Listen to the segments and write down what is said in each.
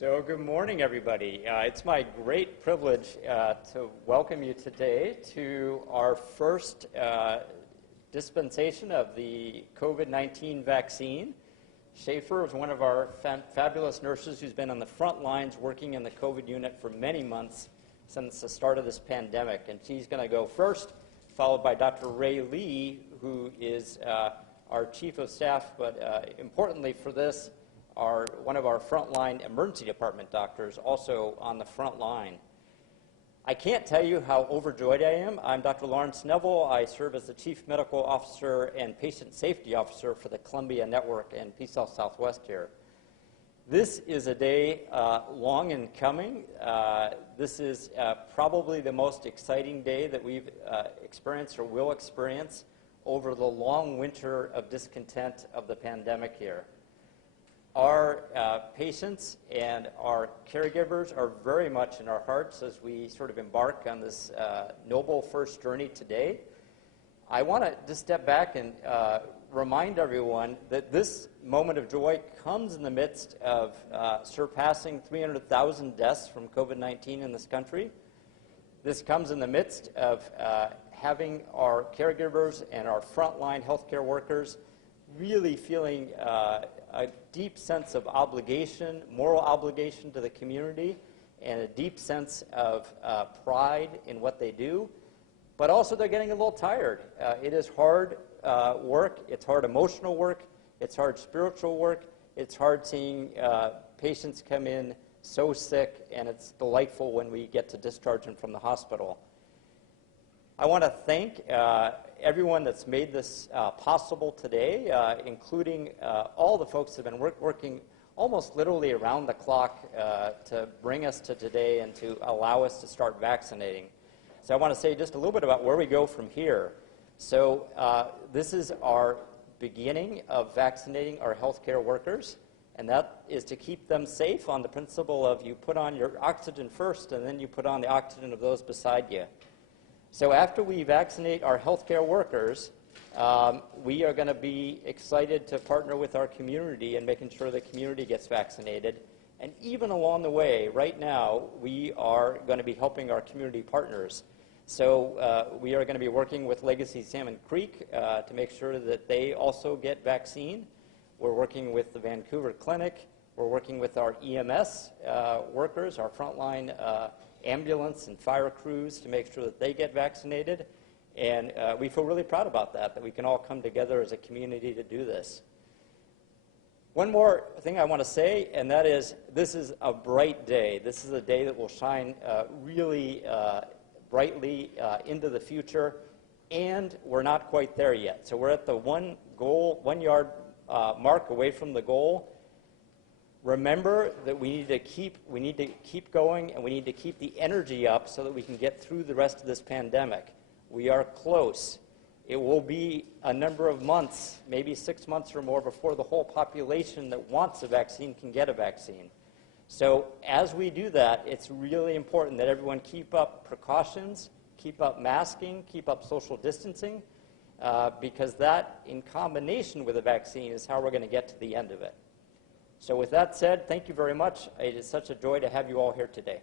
So good morning, everybody. It's my great privilege to welcome you today to our first dispensation of the COVID-19 vaccine. Schaefer is one of our fabulous nurses who's been on the front lines working in the COVID unit for many months since the start of this pandemic. And she's going to go first, followed by Dr. Ray Lee, who is our chief of staff, but importantly for this, one of our frontline emergency department doctors, also on the front line. I can't tell you how overjoyed I am. I'm Dr. Lawrence Neville. I serve as the Chief Medical Officer and Patient Safety Officer for the Columbia Network and PeaceHealth Southwest here. This is a day long in coming. This is probably the most exciting day that we've experienced or will experience over the long winter of discontent of the pandemic here. Our patients and our caregivers are very much in our hearts as we sort of embark on this noble first journey today. I want to just step back and remind everyone that this moment of joy comes in the midst of surpassing 300,000 deaths from COVID-19 in this country. This comes in the midst of having our caregivers and our frontline healthcare workers really feeling a deep sense of obligation, moral obligation to the community, and a deep sense of pride in what they do. But also they're getting a little tired. It is hard work. It's hard emotional work. It's hard spiritual work. It's hard seeing patients come in so sick, and it's delightful when we get to discharge them from the hospital. I want to thank everyone that's made this possible today, including all the folks that have been working almost literally around the clock to bring us to today and to allow us to start vaccinating. So I want to say just a little bit about where we go from here. So this is our beginning of vaccinating our healthcare workers, and that is to keep them safe on the principle of you put on your oxygen first and then you put on the oxygen of those beside you. So after we vaccinate our healthcare workers, we are going to be excited to partner with our community and making sure the community gets vaccinated. And even along the way, right now, we are going to be helping our community partners. So we are going to be working with Legacy Salmon Creek to make sure that they also get vaccine. We're working with the Vancouver Clinic. We're working with our EMS workers, our frontline ambulance and fire crews to make sure that they get vaccinated. And we feel really proud about that we can all come together as a community to do this. One more thing I want to say, and that is this is a bright day. This is a day that will shine really brightly into the future, and we're not quite there yet. So we're at the 1 yard mark away from the goal. Remember that we need to keep going, and we need to keep the energy up so that we can get through the rest of this pandemic. We are close. It will be a number of months, maybe 6 months or more, before the whole population that wants a vaccine can get a vaccine. So as we do that, it's really important that everyone keep up precautions, keep up masking, keep up social distancing, because that, in combination with a vaccine, is how we're going to get to the end of it. So with that said, thank you very much. It is such a joy to have you all here today.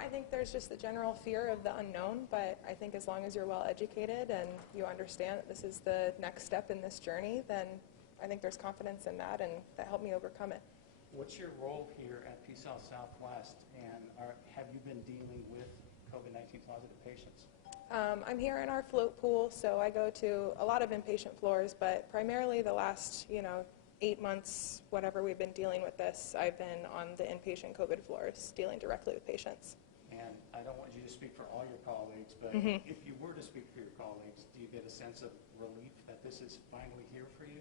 I think there's just the general fear of the unknown, but I think as long as you're well educated and you understand that this is the next step in this journey, then I think there's confidence in that, and that helped me overcome it. What's your role here at PeaceHealth Southwest, and have you been dealing with COVID-19 positive patients? I'm here in our float pool, so I go to a lot of inpatient floors, but primarily the last, 8 months, whatever we've been dealing with this, I've been on the inpatient COVID floors, dealing directly with patients. And I don't want you to speak for all your colleagues, but if you were to speak for your colleagues, do you get a sense of relief that this is finally here for you?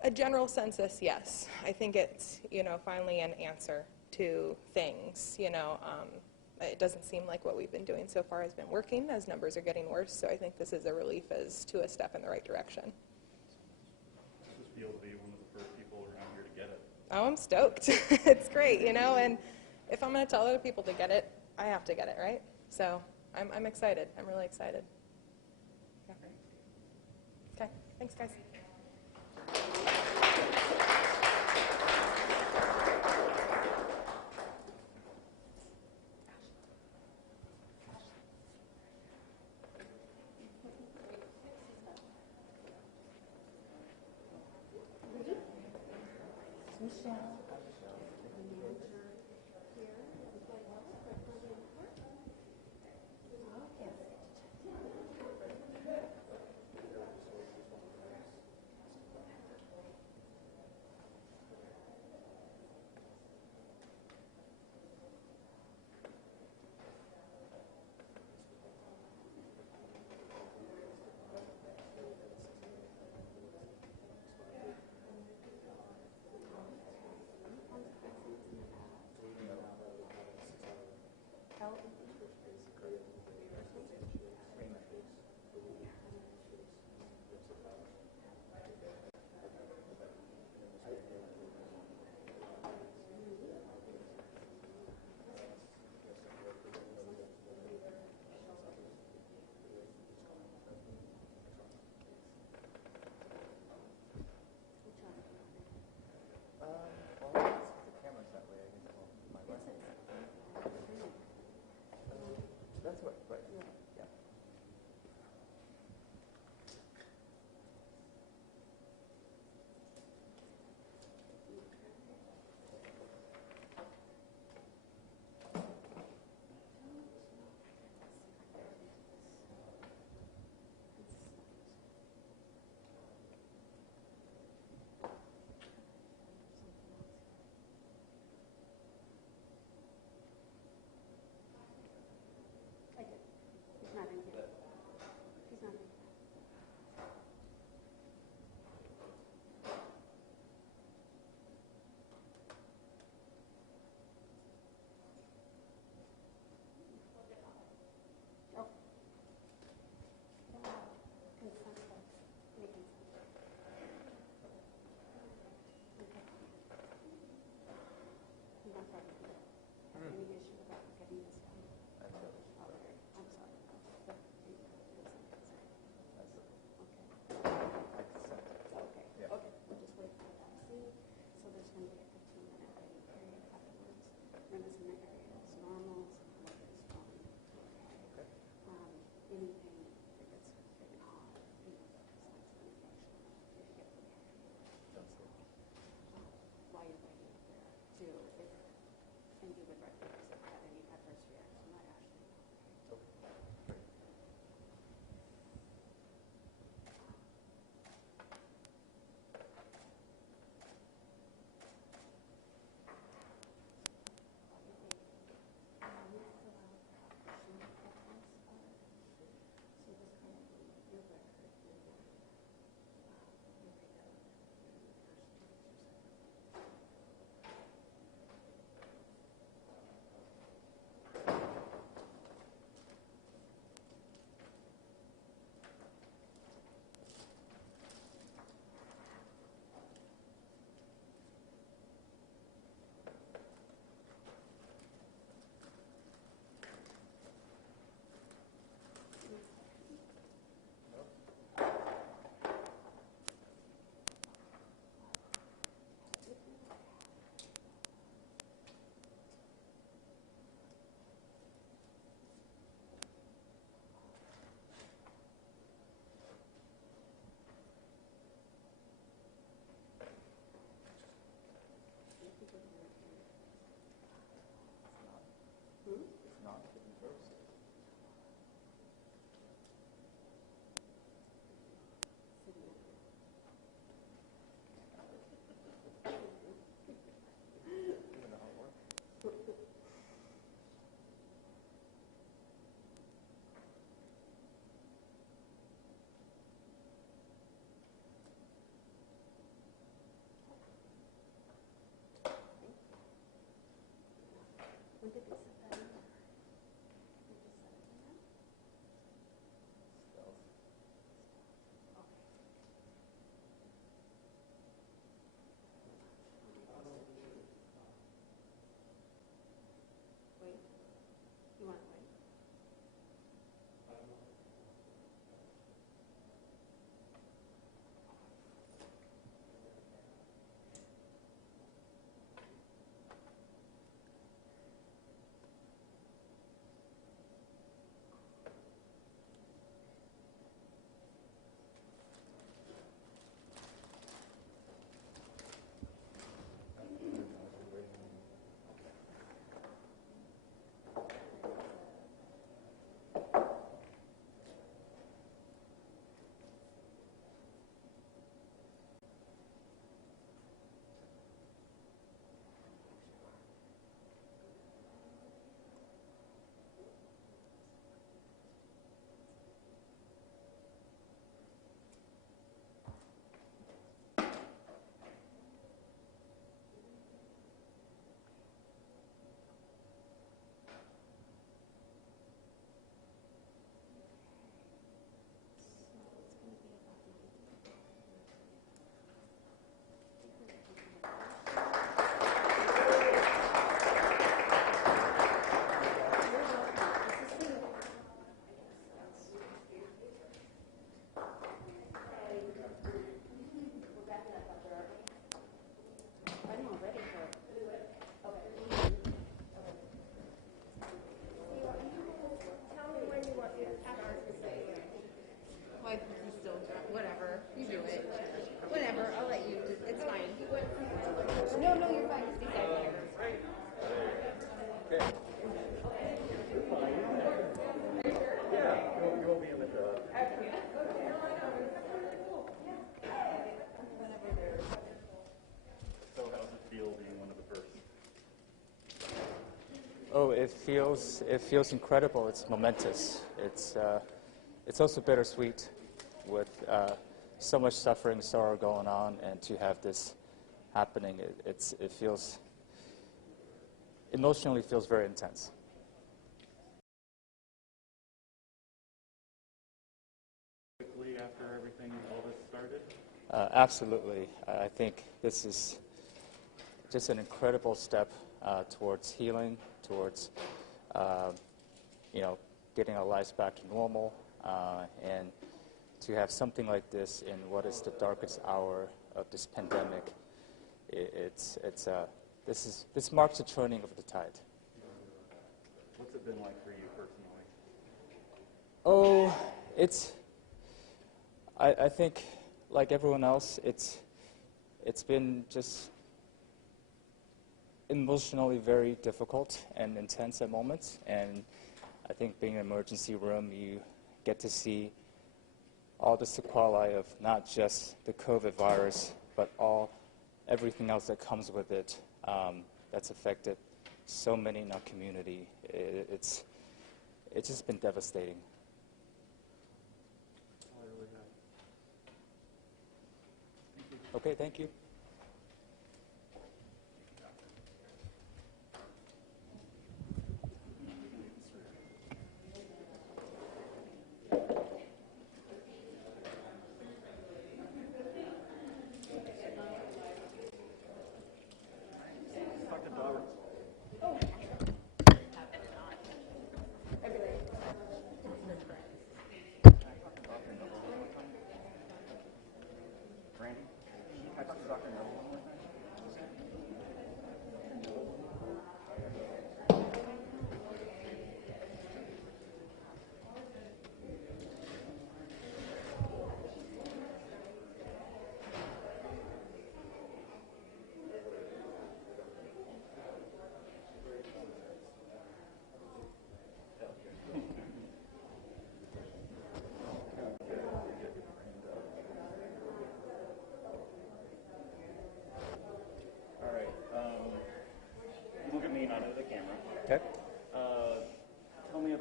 A general census, yes. I think it's, finally an answer to things. It doesn't seem like what we've been doing so far has been working, as numbers are getting worse, so I think this is a relief as to a step in the right direction. Does this feel to be one of the first people around here to get it? Oh, I'm stoked. It's great, and if I'm going to tell other people to get it, I have to get it, right? So I'm excited. I'm really excited. Yeah. Okay, thanks, guys. When did they set that in there? They just set it in there? Wait. You want to wait? Whatever, you do it. Whatever, I'll let you. It's fine. No, you're fine. Stay there. You'll be in the crowd. So how's it feel being one of the first? Oh, it feels incredible. It's momentous. It's also bittersweet with so much suffering, sorrow going on, and to have this happening, it feels emotionally feels very intense. Quickly after everything, all this started? Absolutely. I think this is just an incredible step towards healing, towards getting our lives back to normal, and to have something like this in what is the darkest hour of this pandemic, this marks a turning of the tide. What's it been like for you personally? Oh, I think, like everyone else, it's been just emotionally very difficult and intense at moments. And I think being in an emergency room, you get to see all the sequelae of not just the COVID virus, but everything else that comes with it that's affected so many in our community. It's just been devastating. Okay, thank you. Randy, I talked to Dr.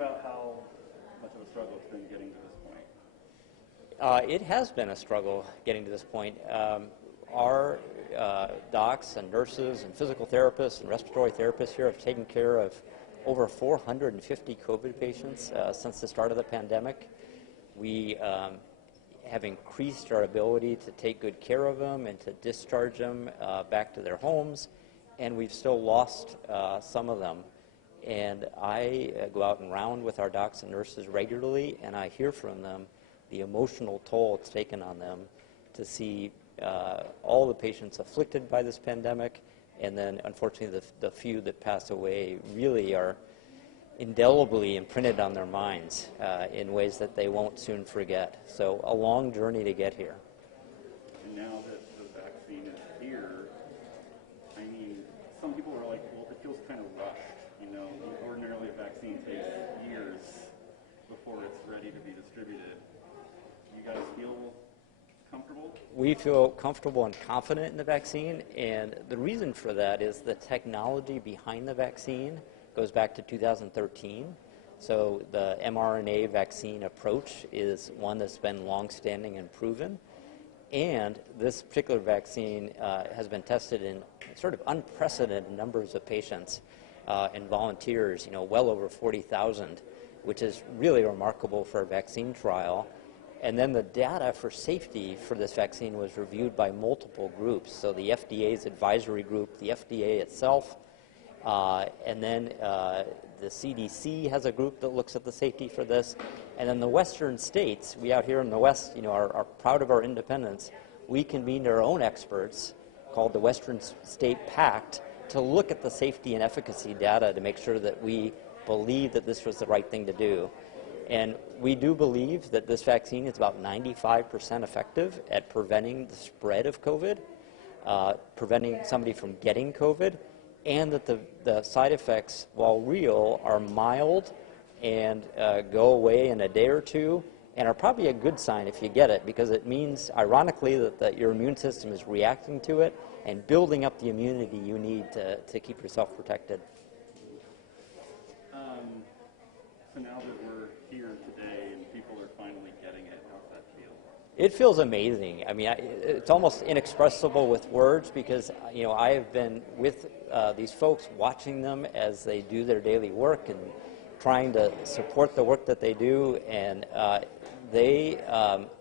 about how much of a struggle it's been getting to this point? It has been a struggle getting to this point. Our docs and nurses and physical therapists and respiratory therapists here have taken care of over 450 COVID patients since the start of the pandemic. We have increased our ability to take good care of them and to discharge them back to their homes, and we've still lost some of them. And I go out and round with our docs and nurses regularly, and I hear from them the emotional toll it's taken on them to see all the patients afflicted by this pandemic, and then unfortunately the few that pass away really are indelibly imprinted on their minds in ways that they won't soon forget. So a long journey to get here. And now that the vaccine is here, I mean, some people are like, well, it feels kind of rushed. You know, ordinarily a vaccine takes years before it's ready to be distributed. You guys feel comfortable? We feel comfortable and confident in the vaccine, and the reason for that is the technology behind the vaccine goes back to 2013. So the mRNA vaccine approach is one that's been long-standing and proven, and this particular vaccine has been tested in sort of unprecedented numbers of patients and volunteers, you know, well over 40,000, which is really remarkable for a vaccine trial. And then the data for safety for this vaccine was reviewed by multiple groups. So the FDA's advisory group, the FDA itself, and then the CDC has a group that looks at the safety for this. And then the Western states, we out here in the West, you know, are proud of our independence. We convened our own experts called the Western State Pact to look at the safety and efficacy data to make sure that we believe that this was the right thing to do. And we do believe that this vaccine is about 95% effective at preventing the spread of COVID, preventing somebody from getting COVID, and that the side effects, while real, are mild and go away in a day or two, and are probably a good sign if you get it, because it means, ironically, that your immune system is reacting to it and building up the immunity you need to keep yourself protected. So now that we're here today and people are finally getting it, how's that feel? It feels amazing. I mean, it's almost inexpressible with words, because, you know, I have been with these folks, watching them as they do their daily work and trying to support the work that they do, and they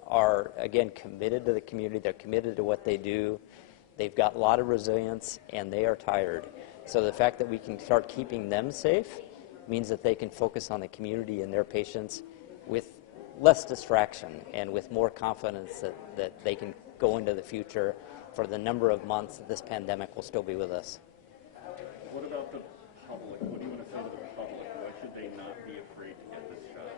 are, again, committed to the community. They're committed to what they do. They've got a lot of resilience, and they are tired. So the fact that we can start keeping them safe means that they can focus on the community and their patients with less distraction and with more confidence that they can go into the future for the number of months that this pandemic will still be with us. What about the public? What do you want to say to the public? Why should they not be afraid to get this shot?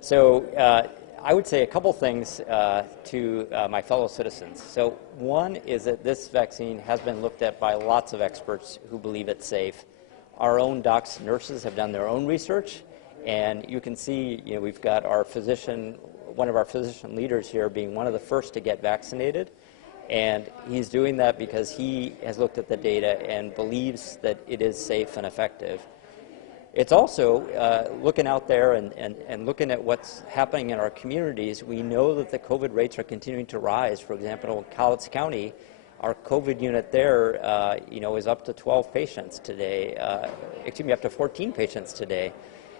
So I would say a couple things to my fellow citizens. So one is that this vaccine has been looked at by lots of experts who believe it's safe. Our own docs and nurses have done their own research, and you can see, you know, we've got our physician, one of our physician leaders here being one of the first to get vaccinated, and he's doing that because he has looked at the data and believes that it is safe and effective. It's also looking out there and looking at what's happening in our communities. We know that the COVID rates are continuing to rise. For example, in Cowlitz County, our COVID unit there, you know, is up to 12 patients today. Excuse me, up to 14 patients today.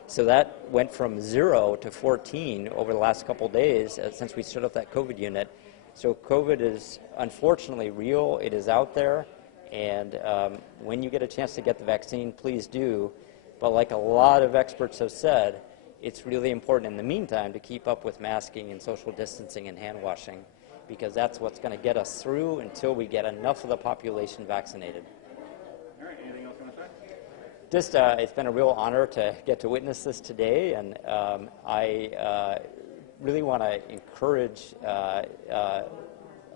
So that went from 0 to 14 over the last couple days since we stood up that COVID unit. So COVID is unfortunately real. It is out there, and when you get a chance to get the vaccine, please do. But like a lot of experts have said, it's really important in the meantime to keep up with masking and social distancing and hand washing, because that's what's going to get us through until we get enough of the population vaccinated. All right, anything else you want to say? Just, it's been a real honor to get to witness this today, and I really want to encourage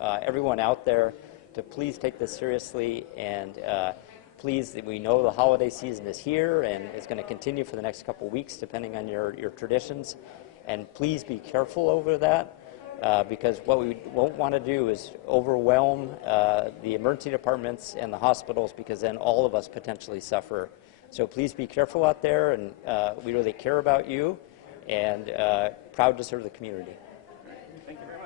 everyone out there to please take this seriously, and please, we know the holiday season is here and it's going to continue for the next couple weeks depending on your traditions, and please be careful over that. Because what we won't want to do is overwhelm the emergency departments and the hospitals, because then all of us potentially suffer So please be careful out there, and we really care about you, and proud to serve the community. Thank you very much.